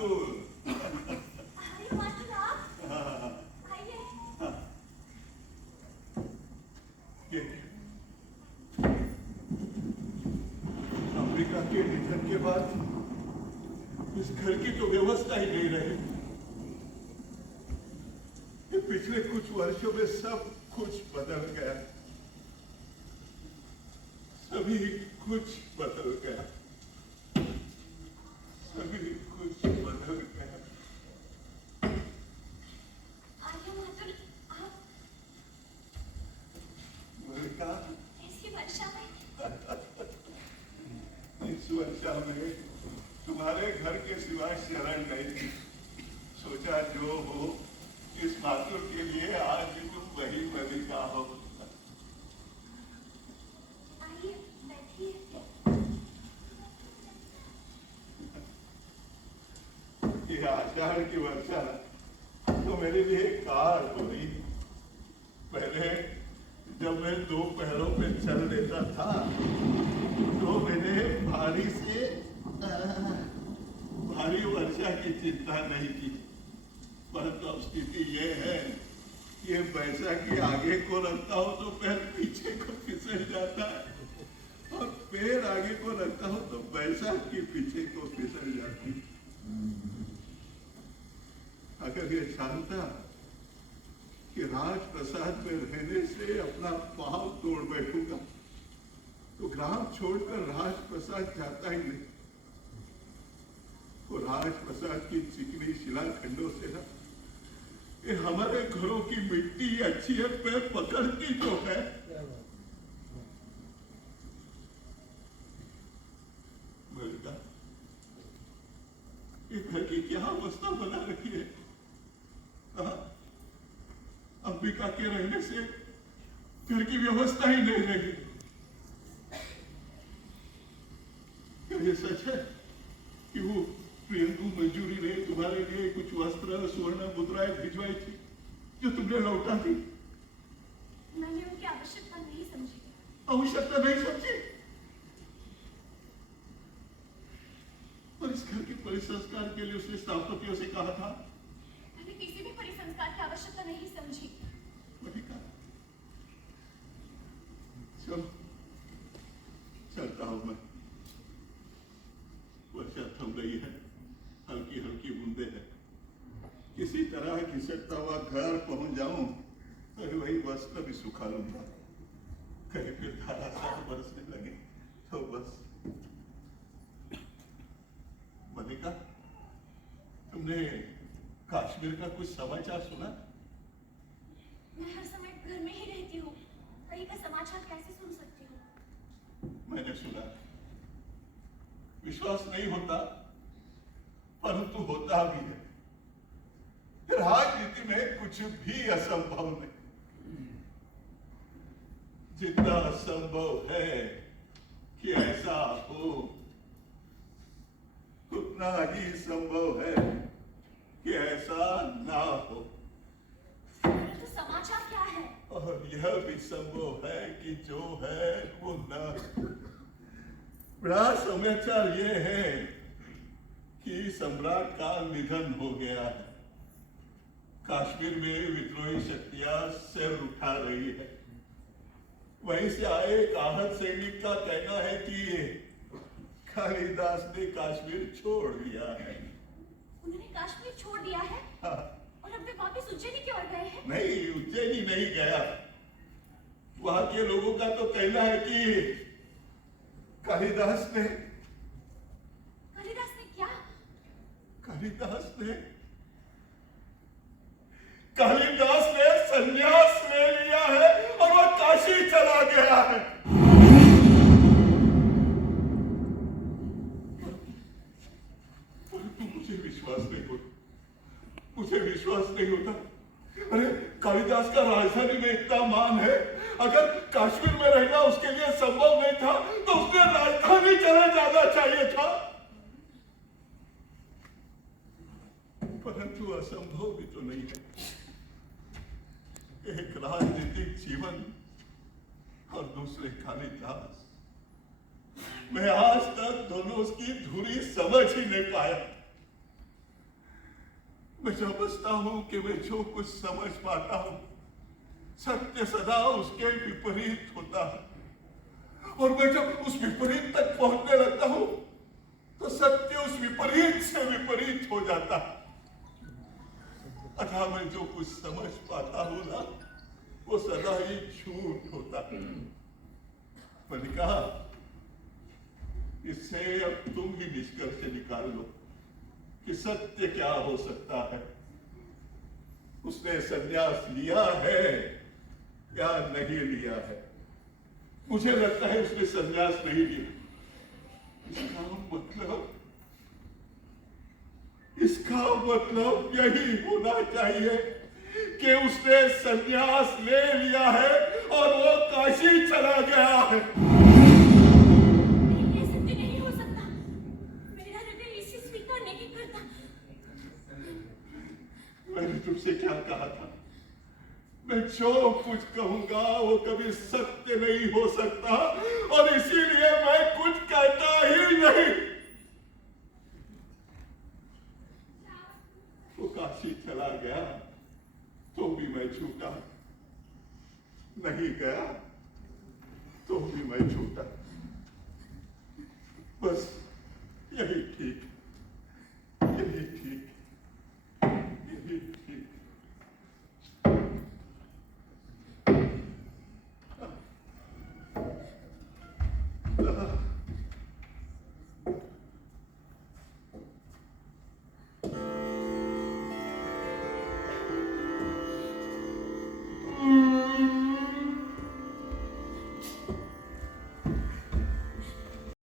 मातुल। अरे मातुल आप आइए। ये अमेरिका के निधन के बाद इस घर की तो व्यवस्था ही नहीं रही। ये पिछले कुछ वर्षों में सब कुछ बदल गया, सभी कुछ बदल गया, सभी कुछ बदल गया। आइए मातुल आप। मल्लिका, ऐसी वर्षा में इस वर्षा में तुम्हारे घर के सिवाय शरण नहीं थी। सोचा जो हो इस मातुल के लिए आज भी तुम वही मल्लिका हो। आइए बैठिए। ये आषाढ़ की वर्षा तो मेरे लिए कार हो रही। पहले जब मैं दो पैरों पे चल देता था तो मैंने भारी वर्षा की चिंता नहीं की, परंतु अब स्थिति ये है कि ये बैसाखी आगे को रखता हूं तो पैर पीछे को फिसल जाता है, और पैर आगे को रखता हूं तो बैसाखी पीछे को फिसल जाती। अगर ये जानता कि राजप्रसाद में रहने से अपना पांव तोड़ बैठूंगा तो ग्राम छोड़कर राजप्रसाद जाता ही नहीं। तो राजप्रसाद की चिकनी शिलाखंडों से ना ये हमारे घरों की मिट्टी अच्छी है, पैर पकड़ती तो है। मल्लिका, ये घर की क्या अवस्था बना रखी है। अंबिका के रहने से घर की व्यवस्था ही नहीं रही। क्या ये सच है कि वो प्रियंकु मंजूरी ने तुम्हारे लिए कुछ वस्त्र स्वर्ण मुद्राएं भिजवाई थी जो तुमने लौटा दी? मैंने उनकी आवश्यकता नहीं समझी। आवश्यकता नहीं समझी? और इस घर के परिसंस्कार के लिए उसने स्थापत्यों से कहा था। मैंने किसी भी परिसंस्कार की आवश्यकता नहीं समझी। चलो चलता हूं मैं। वर्षा थम रही है, हल्की हल्की बूंदे हैं। किसी तरह घिसटता हुआ घर पहुंच जाऊं तो वही वस्त्र भी सुखा लूंगा। कहीं फिर धारासार बरसने लगे तो बस। मल्लिका, तुमने कश्मीर का कुछ समाचार सुना? मैं हर समय घर में ही रहती हूँ, कहीं का समाचार कैसे सुन सकती हूँ? मैंने सुना, विश्वास नहीं होता परंतु होता भी है। राजनीति में कुछ भी असंभव नहीं। जितना असंभव है कि ऐसा हो, उतना ही संभव है कि ऐसा ना हो। तो समाचार क्या है? और यह भी संभव है कि जो है वो न। बड़ा समाचार ये है कि सम्राट का निधन हो गया है। कश्मीर में विद्रोही शक्तियां सिर उठा रही है। वहीं से आए एक आहत सैनिक का कहना है कि कालिदास ने कश्मीर छोड़ दिया है। उन्होंने कश्मीर छोड़ दिया है? हाँ। और अब वे वापस उज्जैनी की ओर गए हैं? नहीं, उज्जैनी नहीं गया। वहां के लोगों का तो कहना है कि कालिदास ने क्या? कालिदास ने संन्यास ले लिया है और वह काशी चला गया है। मुझे विश्वास नहीं होता। अरे कालिदास का राजधानी में इतना मान है, अगर कश्मीर में रहना उसके लिए संभव नहीं था तो उसने राजधानी चले जाना चाहिए था। परंतु असंभव भी तो नहीं है। एक राजनीतिक जीवन और दूसरे कालिदास, मैं आज तक दोनों की धुरी समझ ही नहीं पाया। मैं समझता हूं कि मैं जो कुछ समझ पाता हूं सत्य सदा उसके विपरीत होता है, और मैं जब उस विपरीत तक पहुंचने लगता हूं तो सत्य उस विपरीत से विपरीत हो जाता है। अतः मैं जो कुछ समझ पाता हूं ना वो सदा ही झूठ होता है। मैंने कहा इससे अब तुम ही निष्कर्ष निकाल लो कि सत्य क्या हो सकता है। उसने संन्यास लिया है या नहीं लिया है? मुझे लगता है उसने संन्यास नहीं लिया। इसका मतलब यही होना चाहिए कि उसने संन्यास ले लिया है और वो काशी चला गया है। ये सत्य नहीं हो सकता। मेरा हृदय इसे स्वीकार नहीं करता। मैंने तुमसे क्या कहा था? मैं जो कुछ कहूंगा वो कभी सत्य नहीं हो सकता, और इसीलिए मैं कुछ कहता ही नहीं। वो काशी चला गया तो भी मैं झूठा, नहीं गया तो भी मैं झूठा।